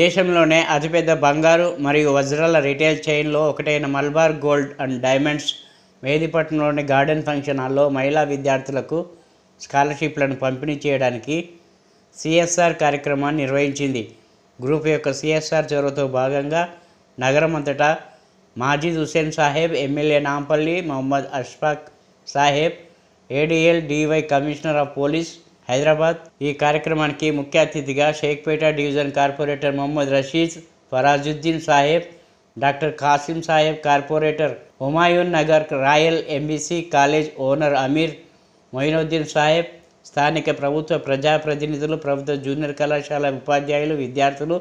దేశంలోనే అతిపెద్ద బంగారు మరియు వజ్రాల రిటైల్ చైన్లో ఒకటైన మలబార్ గోల్డ్ అండ్ డైమండ్స్ మెహదీపట్నంలోని గార్డెన్ ఫంక్షన్ హాల్లో మహిళా విద్యార్థులకు స్కాలర్షిప్లను పంపిణీ చేయడానికి సిఎస్ఆర్ కార్యక్రమాన్ని నిర్వహించింది. గ్రూప్ యొక్క సిఎస్ఆర్ చొరవతో భాగంగా నగరం అంతటా Majid Hussain Sahab, MLA Nampally Mohammed Ashfaq Sahab, ADL DY commissioner of police Hyderabad ఈ కార్యక్రమానికి ముఖ్య అతిథిగా Shaikpet division corporator Mohammed Rasheed Farazuddin Sahab, doctor Kasim Sahab, corporator Humayun Nagar royal MBC college owner Ameer Moinuddin Sahab, స్థానిక ప్రభుత్వ ప్రజాప్రతినిధులు, ప్రభుత్వ జూనియర్ కళాశాల ఉపాధ్యాయులు, విద్యార్థులు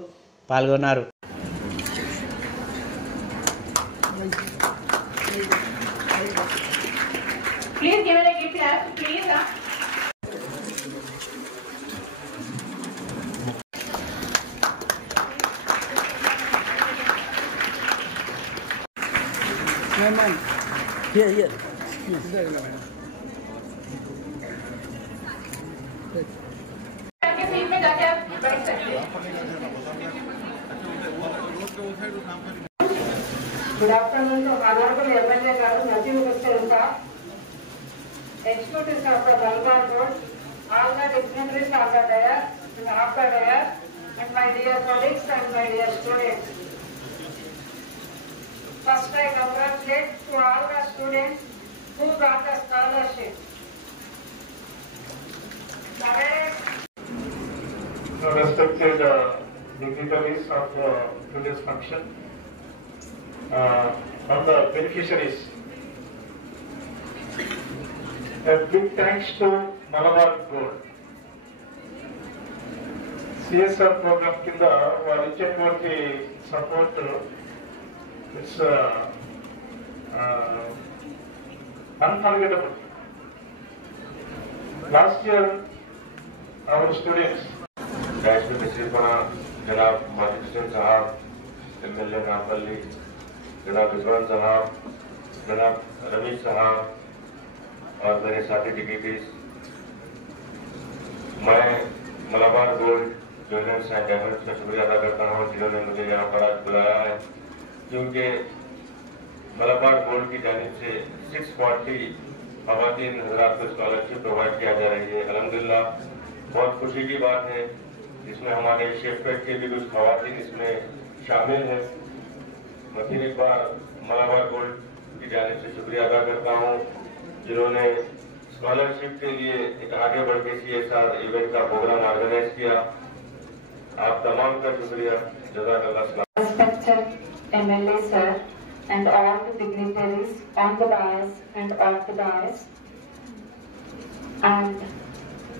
పాల్గొన్నారు. Here. Good afternoon to Honorable MLA Garu Najib Hussain Sir, Executive Staff of Malabar Gold, all the dignitaries of the dais and after dais, and my dear colleagues and my dear students. First, I congratulate to all the students who got the scholarship. Respected dignitaries of today's function, all the beneficiaries, a big thanks to Malabar Gold. CSR program kinda వారు ఇచ్చేటువంటి support it's unforgettable. Last year, our students, batch में तशरीफ बना जनाब माजिद हुसैन साहब, एमएलए नांपल्ली, जनाब रिजवान साहब, जनाब रमीज साहब और मेरे साथी डिग्निटरीज, मैं Malabar gold jewellers and diamonds का शुक्रिया अदा करता हूँ जिन्होंने मुझे यहाँ पर आज बुलाया है, क्योंकि मलाबार गोल्ड की जानिब से 640 खवातीन हजरात को स्कॉलरशिप प्रोवाइड किया जा रही है। अल्हम्दुलिल्लाह बहुत खुशी की बात है, इसमें हमारे शेखपेट के भी कुछ खवातीन इसमें शामिल हैं। मैं फिर एक बार मलाबार गोल्ड की जानिब से शुक्रिया अदा करता हूँ जिन्होंने स्कॉलरशिप के लिए एक आगे बढ़ के CSR इवेंट का प्रोग्राम ऑर्गेनाइज किया। आप तमाम का शुक्रिया, जज़ाकल्लाह। Respected MLA sir and all the dignitaries on the dais and off the dais. And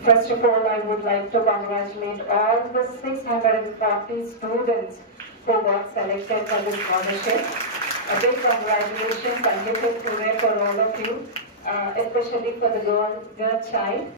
first of all, I would like to congratulate all the 640 students who got selected for this scholarship. A big congratulations and give it to for all of you, especially for the girl child.